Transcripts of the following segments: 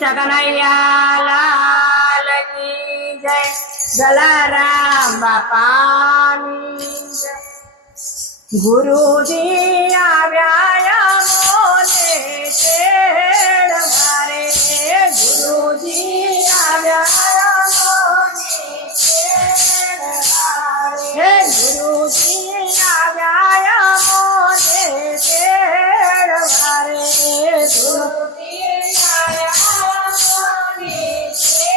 कृष्ण कन्हैया लाल की जय। जलाराम बापानी जय। गुरुजी આવ્યા મોને તેડ મારે। ગુરુજી આવ્યા મોને તેડ મારે। ગુરુજી આવ્યા મોને તેડ મારે। ગુરુજી આવ્યા મોને તેડ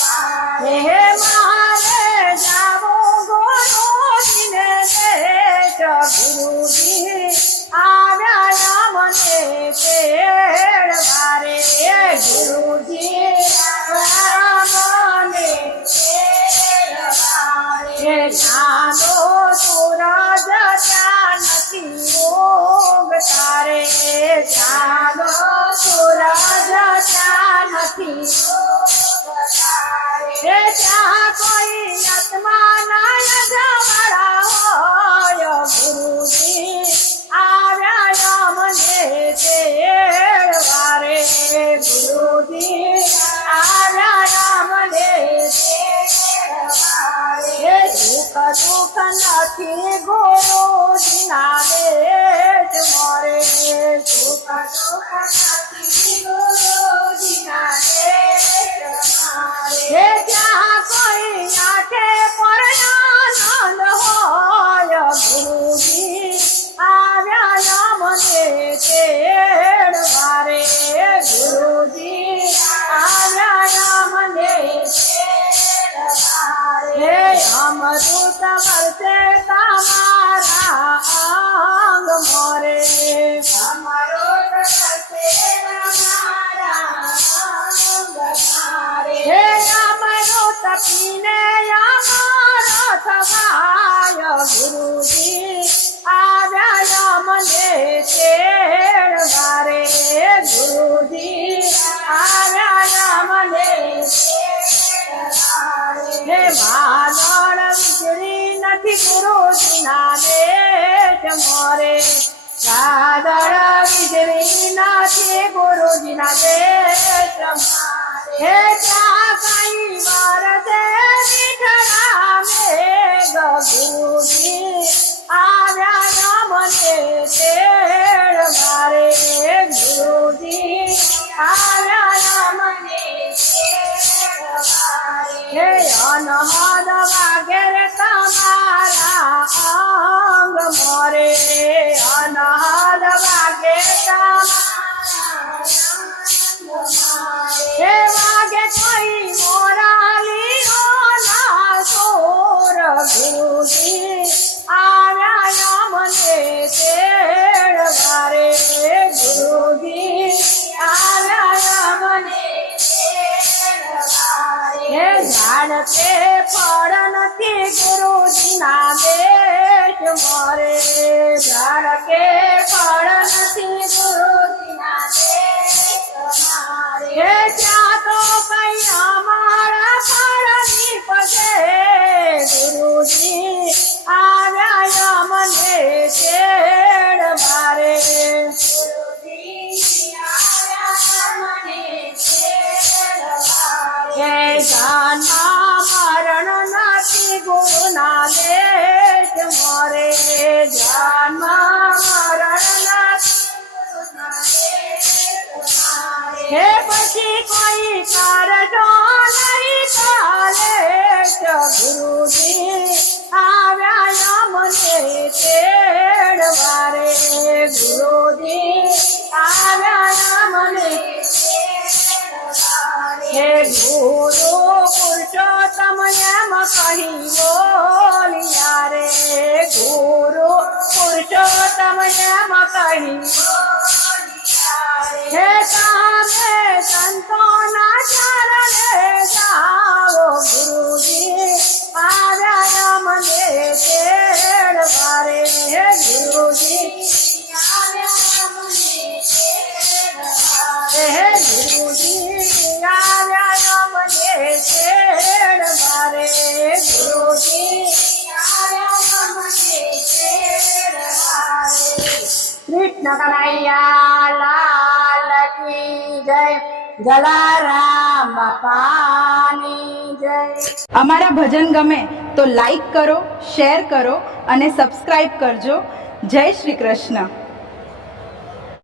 મારે। મારે જાવું ગુરુજીને ગુરુજી આવ્યા મને તેડ મારે। ગુરુજી આવ્યા મને તેડ મારે। ચાંદો સૂરજ ત્યાં નથી ઉગતા રે। ચાંદો સૂરજ ત્યાં નથી ઉગતા રે। ત્યાં કોઈ આત્માના જવાળા હોય। ગુરુજી આવ્યા મને તેડ મારે। ગુરુજી આવ્યા મને તેડ મારે। દુઃખ દુઃખ નથી ગુરુજીના ભેટ મારે। દુઃખ દુઃખ નથી ગુરુજીના ભેટ મારે। ત્યાં કોઈ આંખે પર આનંદ હોય। ગુરુજી આવ્યા મને તેડ મારે। ગુરુજી આવ્યા મને તેડ મારે। અમૃત વરસે તમારા અંગ મોરે। અમૃત વરસે તમારા અંગ મારે। અમૃત પીને અમારો થવાય। ગુરુજી આવ્યા મને તેડ મારે। ગુરુજી આવ્યા મને તેડ મારે। વાદળ વીજળી નથી ગુરુજીના ભેટ મોરે। વાદળ વીજળી નથી ગુરુજીના ભેટ મારે। ત્યાં કઈ વરસે મીઠડા મેઘ। ગુરુજી આવ્યા મને તેડ મારે। ગુરુજી આવ્યા મને તેડ મારે। અનહદ વાગે તમારા અંગ મોરે। અનહદ વાગે તમારા અંગ મારે। વાગે કોઈ મોરાલીઓના સોર। ગુરુજી આવ્યા મને તેડ મારે। ગુરુજી આવ્યા મને તેડ મારે। ઝાડ કે ફળ નથી ગુરુજીના ભેટ મોરે। ઝાડ કે ફળ નથી ગુરુજીના ભેટ મારે। ત્યાં તો કઈ અમારા ફળની પગે। ગુરુજી આવ્યા મને તેડ મારે। ગુરુજી આવ્યા મને તેડ મારે। જન્મ મરણ નથી ગુરુના ભેટ મોરે। જન્મ મરણ નથી ગુરુના ભેટ મારે। પછી કોઈ કરજો નહીં ચાલે। ગુરુજી આવ્યા મને તેડ મારે। ગુરુજી આવ્યા મને તેડ મારે। ગુરુ પુરુષોત્તમ એમ કહી બોલ્યા રે। ગુરુ પુરુષોત્તમ એમ કહી બોલ્યા રે। તમે સંતોના ચરણે જાઓ। ગુરુજી આવ્યા મને તેડ મારે। ગુરુજી આવ્યા મને તેડ મારે। ગુરુજી આવ્યા મને તેડ મારે। ગુરુજી આવ્યા મને તેડ મારે। કૃષ્ણ કનૈયા લાલ की जय। જલારામ બાપાની જય. અમારા ભજન ગમે તો લાઈક કરો, શેર કરો અને સબસ્ક્રાઈબ કરજો. જય શ્રી કૃષ્ણ.